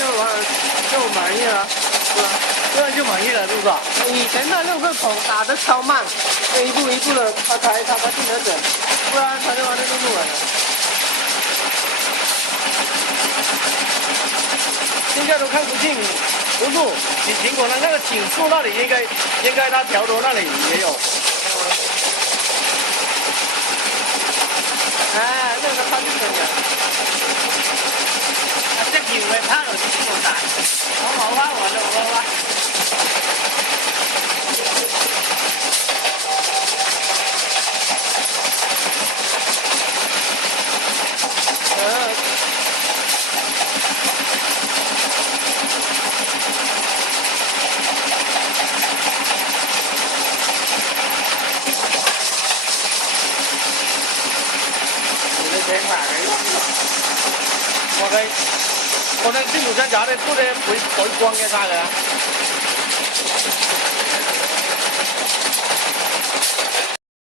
样就满意了，是吧？这样就满意了，是不是？以前的六个孔打得超慢，就一步一步的他才进得准，不然他就完全不稳了。现在都看不清，不是你苹果的那个景树那里应该它条头那里也有。哎，那个他就准了。即條嘅卡路邊個大？我冇啊，我就冇啊。你聽埋佢，我哋啲無薪渣咧，都係會改光嘅曬㗎。